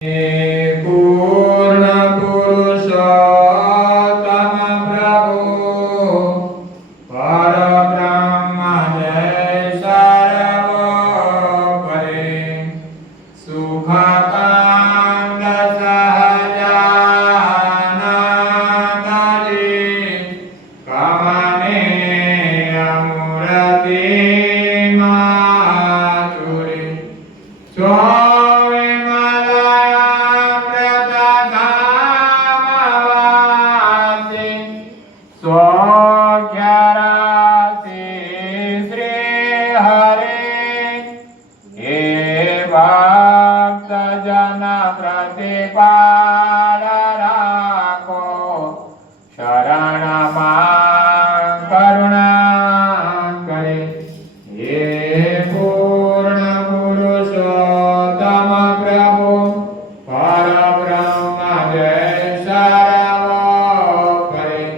પૂર્ણ પુરુષોત્તમ પ્રભુ પરબ્રહ્મ જય સર્વોપરી સુખકાંદ સહજાનંદજી કમનીય મૂર્તિ માતુરી प्रतिपाल राखो शरणમાં કરુણા કરે હે પૂર્ણ પુરુષોત્તમ પ્રભુ પરબ્રહ્મ જય સર્વોપરી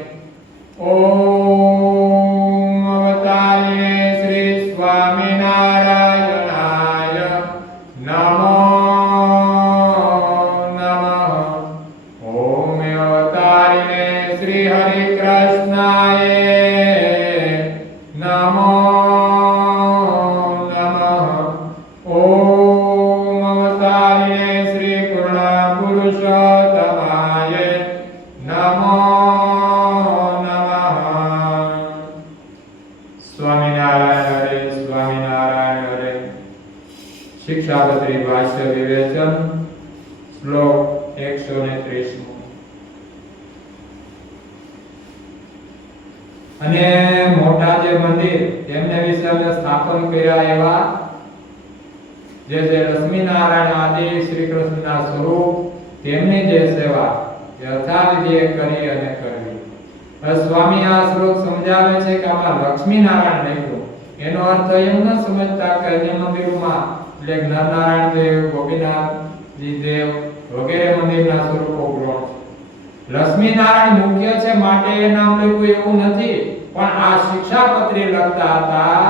ઓમ અવતારે શ્રી સ્વામિનારાયણાય નમો श्री हरि कृष्णाय नमो नमः ओम अवतारिणे श्री पूर्ण पुरुषोत्तमाय नमो नमः स्वामीनारायण हरे शिक्षापत्री भाष्य विवेचन श्लोक 130 અને મોટા જે મંદિર તેમને વિશે અમે સ્થાપન કર્યા એવા જે લક્ષ્મીનારાયણ આદિ શ્રી કૃષ્ણના સ્વરૂપ તેમની જે સેવા યથાવિધિ કરી અને કરવી. સ્વામી આ શ્લોક સમજાવે છે કે આમાં લક્ષ્મીનારાયણ લખ્યું એનો અર્થ એમ ન સમજતા કે અન્ય મંદિરોમાં એટલે નરનારાયણ દેવ, ગોપીનાથજી દેવ વગેરે મંદિરના સ્વરૂપો ગ્રહણ. લક્ષ્મીનારાયણ મુખ્ય છે માટે એ નામ લખ્યું એવું નથી, પણ આ શિક્ષાપત્રી લખતા હતા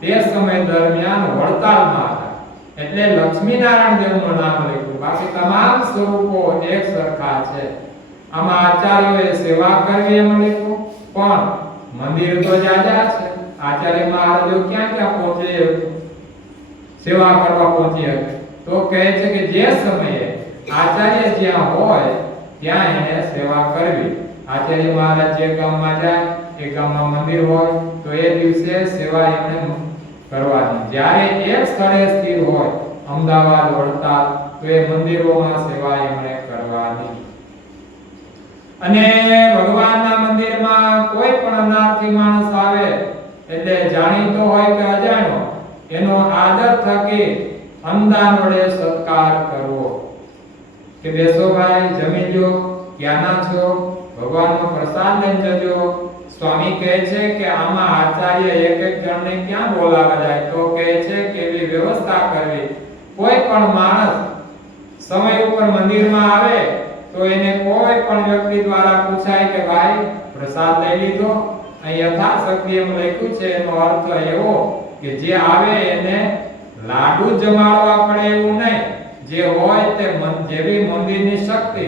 તે સમય દરમિયાન વડતાલમાં હતા એટલે લક્ષ્મીનારાયણ દેવનું નામ લખ્યું. બાકી તમામ સ્વરૂપો એક સરખા છે. આમાં આચાર્યોએ સેવા કરવી એમ લખ્યું, પણ મંદિર તો જાજા છે. આચાર્ય મહારાજો ક્યાં ક્યાં પહોંચે સેવા કરવા પહોંચી હતી તો કહે છે કે જે સમયે આચાર્ય જ્યાં હોય ત્યાં એને સેવા કરવી. આચાર્ય મહારાજ જે ગામમાં જાય એ ગામમાં મંદિર હોય તો એ દિવસે સેવા એમણે કરવાની. જ્યારે એક સ્થળે સ્થિર હોય અમદાવાદ, વડતાલ તો એ મંદિરોમાં સેવા એમણે કરવાની. અને ભગવાનના મંદિરમાં કોઈ પણ અનાર્થી માણસ આવે એટલે જાણીતો હોય કે અજાણ્યો એનો આદર થકી અન્નદાન વડે સત્કાર કરવો કે બેસો ભાઈ, જમી લો, ક્યાંના છો, ભગવાનનો પ્રસાદ લઈને જજો. સ્વામી કહે છે કે આમાં આચાર્ય એક એક જણને ક્યાં બોલાવા જાય તો કહે છે કે એવી વ્યવસ્થા કરવી. કોઈ પણ માણસ સમય ઉપર મંદિરમાં આવે તો એને કોઈ પણ વ્યક્તિ દ્વારા પૂછાય કે ભાઈ પ્રસાદ લઈ લીધો. અહીં યથાશક્તિ એમ લખ્યું છે એનો અર્થ એવો કે જે આવે એને લાડુ જમાડવા પડે એવું નહીં. જે હોય તે જેવી મંદિરની શક્તિ,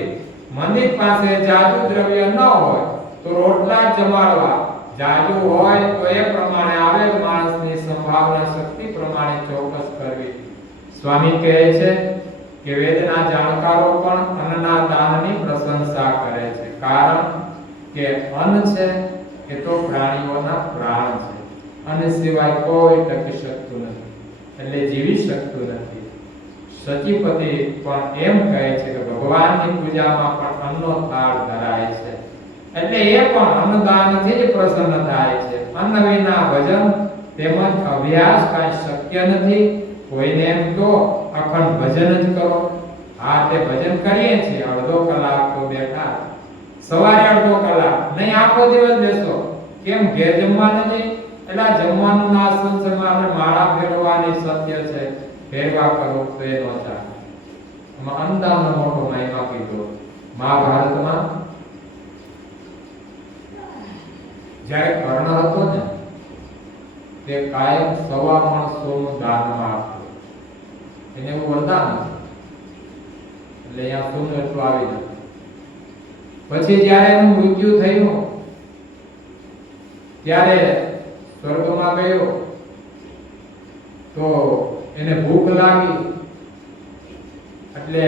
મંદિર પાસે જાજુ દ્રવ્ય ન હોય તો રોટલા જમાડવા, જાજુ હોય તો એ પ્રમાણે આવે માણસની સંભાવના શક્તિ પ્રમાણે ચોક્કસ કરવી. સ્વામી કહે છે કે વેદના જાણકારો પણ અન્નના દાનની પ્રશંસા કરે છે, કારણ કે અન્ન છે એ તો પ્રાણીઓના પ્રાણ છે. અન્ન સિવાય કોઈ ટકી શકતું નથી એટલે જીવી શકતું નથી. સચીપતિ પણ એમ કહે છે કે ભગવાનની પૂજામાં પણ અન્નનો થાળ ધરાય છે એટલે એ પણ અન્નદાનથી જ પ્રસન્ન થાય છે. અન્ન વિના ભજન તેમજ અભ્યાસ કાંઈ શક્ય નથી. કોઈને એમ તો અખંડ ભજન જ કરો. હા, તે ભજન કરીએ છીએ, અડધો કલાક તો બેઠા, સવારે અડધો કલાક નહીં, આખો દિવસ બેસો. કેમ ઘેર જમવા નથી? એટલે જમવાનું ના સંસારમાં માળા ફેરવાની સત્ય છે, ફેરવા કરો તો એ નો ચાલે. આમાં અન્નદાનનો મોટો મહિમા કીધો. મહાભારતમાં જ્યારે કર્ણ હતો ને તે કાયમ 1.25 દાનમાં આપતો. એને એવું વરદાન હતું એટલે અહીંયા સોનું એટલું આવી જતું. પછી જ્યારે એનું મૃત્યુ થયું ત્યારે સ્વર્ગમાં ગયો તો એને ભૂખ લાગી એટલે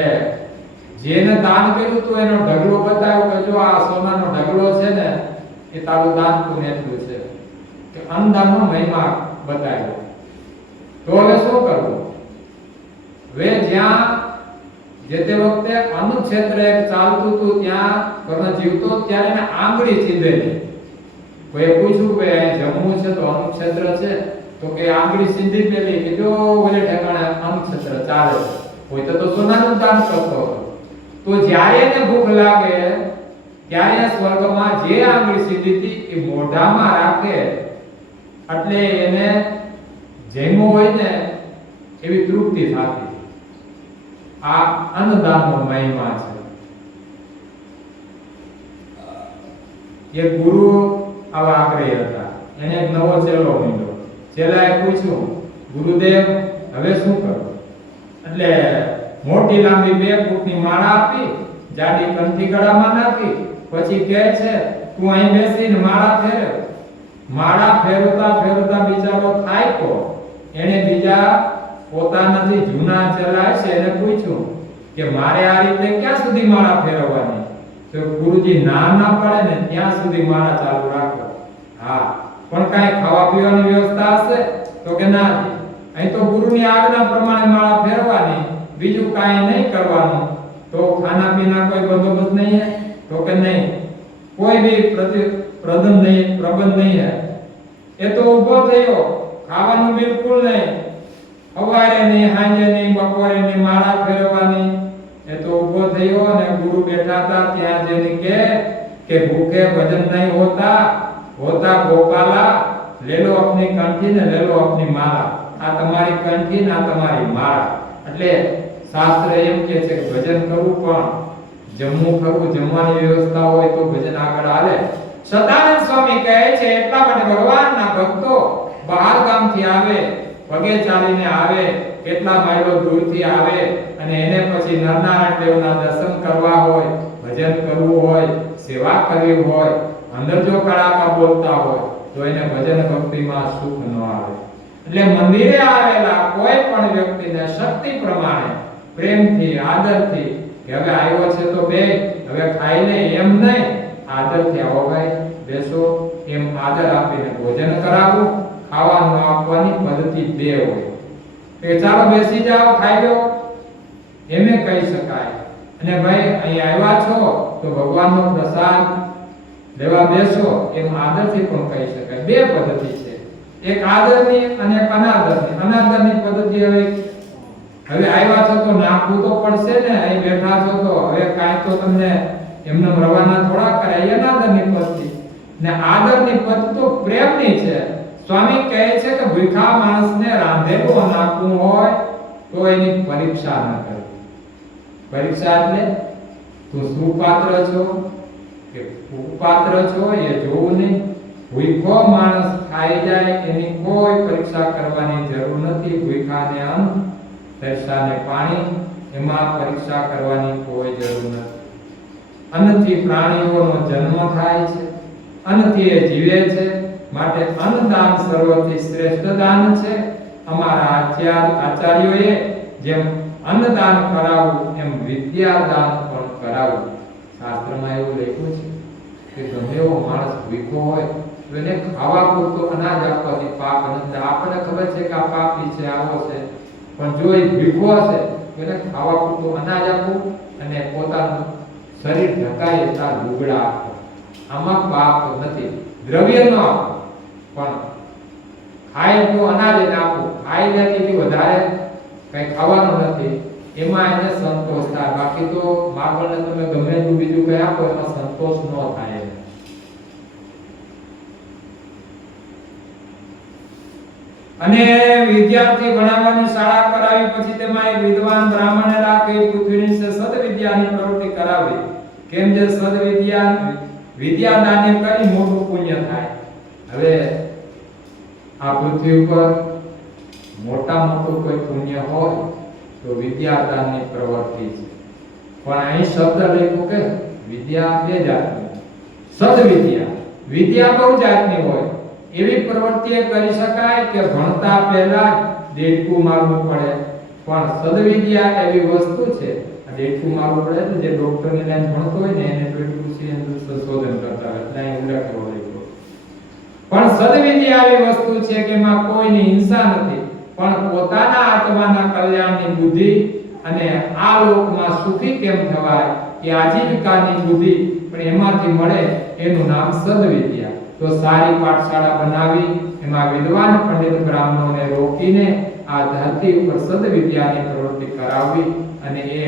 જેને દાન કર્યું હતું એનો ઢગલો બતાવ્યો કે જો આ સોનાનો ઢગલો છે ને એ તારું દાન પુણ્ય એટલું છે કે અન્નદાનનો મહિમા બતાવ્યો. તો હવે શું કરવું? હવે જ્યાં જે તે વખતે અન્નક્ષેત્ર એક ચાલતું હતું ત્યાં કર્ણ જીવતો ત્યારે એને આંગળી ચીંધેલી. કોઈ પૂછ્યું કે જમવું છે તો અન્નક્ષેત્ર છે તો કે આંગળી સીધી પેલી કે જો ઓલે ઠેકાણે અન્નક્ષેત્ર ચાલે કોઈ તો સોનાનું દાન કરતો હતો. તો જ્યારે એને ભૂખ લાગે ત્યારે સ્વર્ગમાં જે આંગળી સીધી હતી એ મોઢામાં રાખે એટલે એને જમ્યો હોય ને એવી તૃપ્તિ થતી. આ અન્નદાનનો મહિમા છે. એક ગુરુ આવા આગ્રહી હતા. એને એક નવો ચેલો મળ્યો. ચેલાએ પૂછ્યું, ગુરુદેવ હવે શું કરું? એટલે મોટી લાંબી 2 ફૂટની માળા આપી, જાડી કંઠી ગળામાં નાખી, પછી કહે છે તું અહીં બેસીને માળા ફેરવ. માળા ફેરવતા ફેરવતા બિચારો થાક્યો. એને બીજા પોતાનાથી જૂના ચેલા છે એને પૂછ્યું કે મારે આ રીતે ક્યાં સુધી માળા ફેરવવાની? તો ગુરુજી ના પડે ને ત્યાં સુધી માળા ચાલુ રાખો. હા, પણ કાઈ ખાવા પીવાની વ્યવસ્થા હશે? તો કે ના, અહીં તો ગુરુની આજ્ઞા પ્રમાણે માળા ફેરવાની, બીજું કાઈ નહીં કરવાનું. તો ખાના પીના કોઈ બંદોબસ્ત નહીં હે? તો કે નહીં, કોઈ भी પ્રબંધ નહીં હે. એ તો ઊભો થયો, ખાવાનું બિલકુલ નહીં, સવારે નહીં, સાંજે નહીં, બપોરે નહીં, માળા ફેરવાની. એ તો ઊભો થયો અને ગુરુ બેઠા હતા ત્યાં જઈને કે ભૂखे भजन नहीं होता गोपाला, ले लो अपनी कंठी ने ले लो अपनी माला. આ તમારી કંઠી ને આ તમારી માળા. એટલે શાસ્ત્ર એમ કહે છે કે ભજન કરવું પણ જમવું કરવું, જમવાની વ્યવસ્થા હોય તો ભજન આગળ હાલે. સદાનંદ સ્વામી કહે છે એટલા માટે ભગવાનના ભક્તો બહાર ગામથી આવે, પગે ચાલીને આવે, કેટલા માઇલો દૂરથી આવે અને એને પછી નરનારાયણ દેવના દર્શન કરવા હોય, ભજન કરવું હોય, સેવા કરવી હોય, અંદર જો કડાકા બોલતા હોય તો એને ભજન ભક્તિમાં સુખ ન આવે. એટલે મંદિરે આવેલા કોઈ પણ વ્યક્તિને શક્તિ પ્રમાણે પ્રેમથી, આદરથી કે હવે આવ્યો છે તો બે હવે ખાઈ લે એમ નહીં, આદરથી આવો ભાઈ બેસો એમ આદર આપીને ભોજન કરાવવું. ખાવાનું આપવાની પદ્ધતિ 2 હોય કે ચાલો બેસી જાઓ ખાઈ લો એમે કહી શકાય, અને ભાઈ અહીં આવ્યા છો તો ભગવાનનો પ્રસાદ લેવા બેસો એમ આદરથી પણ કહી શકાય. 2 પદ્ધતિ છે, એક આદરની અને એક અનાદરની. અનાદરની પદ્ધતિ હવે આવ્યા છો તો નાખવું તો પડશે ને, અહીં બેઠા છો તો હવે કાઈ તો તમને એમને રવાના થોડા કરાય, અનાદરની પદ્ધતિ. ને આદરની પદ્ધતિ તો પ્રેમની છે. સ્વામી કહે છે કે ભૂખા માણસને રાંધેલું નાખવું હોય તો એની પરીક્ષા ન કરવી. પરીક્ષા એટલે તું સુપાત્ર છો કે કુપાત્ર છો એ જોવું નહીં. ભૂખો માણસ ખાઈ જાય એની કોઈ પરીક્ષા કરવાની જરૂર નથી. ભૂખાને અન્ન, તરસાને પાણી, એમાં પરીક્ષા કરવાની કોઈ જરૂર નથી. અન્નથી પ્રાણીઓનો જન્મ થાય છે, અન્નથી એ જીવે છે, માટે અન્નદાન સર્વથી શ્રેષ્ઠ દાન છે. અમારા આચાર્યોએ જેમ અન્નદાન કરાવવું એમ વિદ્યાદાન પણ કરાવવું. શાસ્ત્રમાં એવું લખ્યું છે કે ગમે એવો માણસ ભૂખ્યો હોય તો એને ખાવા પૂરતું અનાજ આપવાથી પાપ નથી. આપણને ખબર છે કે આ પાપી છે, આવો છે, પણ જો એ ભૂખ્યો હશે તો એને ખાવા પૂરતું અનાજ આપવું અને પોતાનું શરીર ઢકાય એટલા લુગડા આપવા. આમાં પાપ નથી. દ્રવ્ય ન આપો પણ ખાય એટલું અનાજ એને આપવું. ખાઈ લે તેથી વધારે કઈ ખાવાનું નથી, એમાં એને સંતોષ થાય. બાકી તો માગણને તમે ગમે એટલું બીજું કઈ આપો એમાં સંતોષ ન થાય. અને વિદ્યાર્થી ભણાવવાની શાળા કરાવી, પછી તેમાં એક વિદ્વાન બ્રાહ્મણને રાખી પૃથ્વીની સદવિદ્યાની પ્રવૃત્તિ કરાવી. કેમ જે વિદ્યાદાનને કઈ મોટું પુણ્ય થાય. હવે આ પૃથ્વી ઉપર મોટા મોટું કોઈ પુણ્ય હોય તો વિદ્યાદાનની પ્રવૃત્તિ છે. પણ અહીં શબ્દ લખ્યો કે વિદ્યા બે જાતની. સદવિદ્યા, વિદ્યા બહુ જાતની હોય. એવી પ્રવૃત્તિ કરી શકાય કે ભણતા પહેલા દેડકું મારવું પડે, પણ સદવિદ્યા એવી વસ્તુ છે. દેડકું મારવું પડે તો જે ડોક્ટરની લાઈન ભણતો હોય ને એને એટલું સંશોધન કરતા હોય એટલે અહીં ઉલ્લેખ કરવો પડે. પણ સદવિદ્યા એવી વસ્તુ છે કે એમાં કોઈની હિંસા નથી, પણ પોતાના આત્માના કલ્યાણની બુદ્ધિ અને આ લોકમાં સુખી કેમ થવાય એ આજીવિકાની બુદ્ધિ પણ એમાંથી મળે એનું નામ સદવિદ્યા. તો સારી પાઠશાળા બનાવી એમાં વિદ્વાન પંડિત બ્રાહ્મણોને રોકીને આ ધરતી ઉપર સદવિદ્યાની પ્રવૃત્તિ કરાવવી અને એ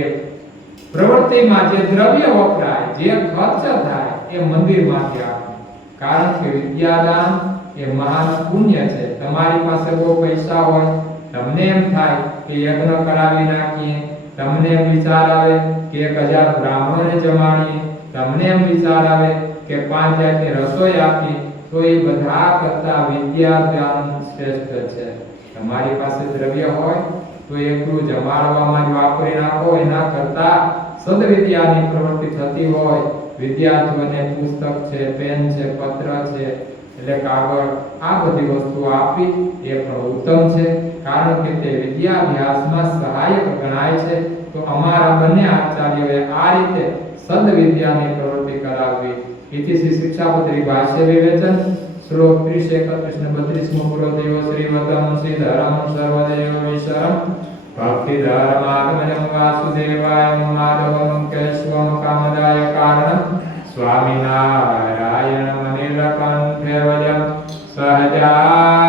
પ્રવૃત્તિમાં જે દ્રવ્ય વપરાય, જે ખર્ચ થાય એ મંદિરમાંથી આપવું. કારણ કે વિદ્યાદાન એ મહાન પુણ્ય છે. તમારી પાસે બહુ પૈસા હોય, તમને એમ થાય કે યજ્ઞ કરાવી નાખીએ, તમને એમ વિચાર આવે કે 1000 બ્રાહ્મણોને જમાડીએ, તમને એમ વિચાર આવે કે 5 જાતની રસોઈ આપી, તો એ બધા કરતા વિદ્યાદાન શ્રેષ્ઠ છે. તમારી પાસે દ્રવ્ય હોય તો એકલું જમાડવામાં જ વાપરી નાખો, એના કરતા સદવિદ્યાની પ્રવૃત્તિ થતી હોય, વિદ્યાર્થીઓને પુસ્તક છે, પેન છે, પત્ર છે, એટલે કાગળ, આ બધી વસ્તુઓ આપી એ પણ ઉત્તમ છે. કારણ કે તે વિદ્યાભ્યાસમાં સહાયક ગણાય છે. તો અમારા બંને આચાર્યોએ આ રીતે સદવિદ્યાની પ્રવૃત્તિ કરાવવી. ઇતિ શ્રી શિક્ષાપત્રી ભાષ્ય વિવેચન શ્લોક 31 પૂરો દેવો શ્રીવતમ શ્રીધરમ સર્વદેવ વિશરમ ભક્તિ ધર્માત્મજં વાસુદેવાય માધવમ કેશવમ કામદાય કારણમ સ્વામિનારાયણ નીલકંઠ સહજા